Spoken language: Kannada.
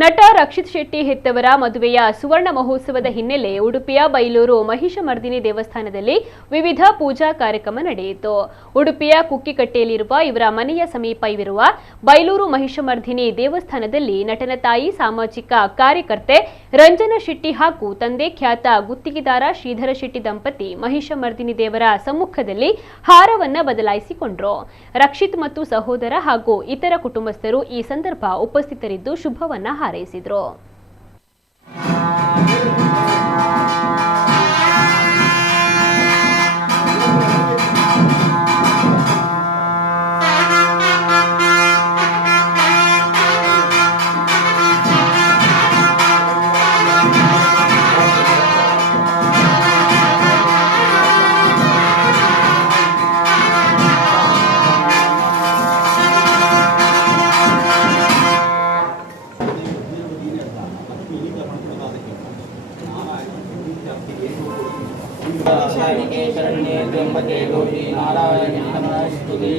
ನಟ ರಕ್ಷಿತ್ ಶೆಟ್ಟಿ ಹೆತ್ತವರ ಮದುವೆಯ ಸುವರ್ಣ ಮಹೋತ್ಸವದ ಹಿನ್ನೆಲೆ ಉಡುಪಿಯ ಬೈಲೂರು ಮಹಿಷಮರ್ದಿನಿ ದೇವಸ್ಥಾನದಲ್ಲಿ ವಿವಿಧ ಪೂಜಾ ಕಾರ್ಯಕ್ರಮ ನಡೆಯಿತು. ಉಡುಪಿಯ ಕುಕ್ಕಿಕಟ್ಟೆಯಲ್ಲಿರುವ ಇವರ ಮನೆಯ ಸಮೀಪವಿರುವ ಬೈಲೂರು ಮಹಿಷಮರ್ದಿನಿ ದೇವಸ್ಥಾನದಲ್ಲಿ ನಟನ ತಾಯಿ ಸಾಮಾಜಿಕ ಕಾರ್ಯಕರ್ತೆ ರಂಜನಾ ಶೆಟ್ಟಿ ಹಾಗೂ ತಂದೆ ಖ್ಯಾತ ಗುತ್ತಿಗೆದಾರ ಶ್ರೀಧರ ಶೆಟ್ಟಿ ದಂಪತಿ ಮಹಿಷಮರ್ದಿನಿ ದೇವರ ಸಮ್ಮುಖದಲ್ಲಿ ಹಾರವನ್ನ ಬದಲಾಯಿಸಿಕೊಂಡರು. ರಕ್ಷಿತ್ ಮತ್ತು ಸಹೋದರ ಹಾಗೂ ಇತರ ಕುಟುಂಬಸ್ಥರು ಈ ಸಂದರ್ಭ ಉಪಸ್ಥಿತರಿದ್ದು ಶುಭವನ್ನ ಹಾರೈಸಿದರು. शरण्ये त्र्यंबके गौरी नारायणी नमोस्तुते।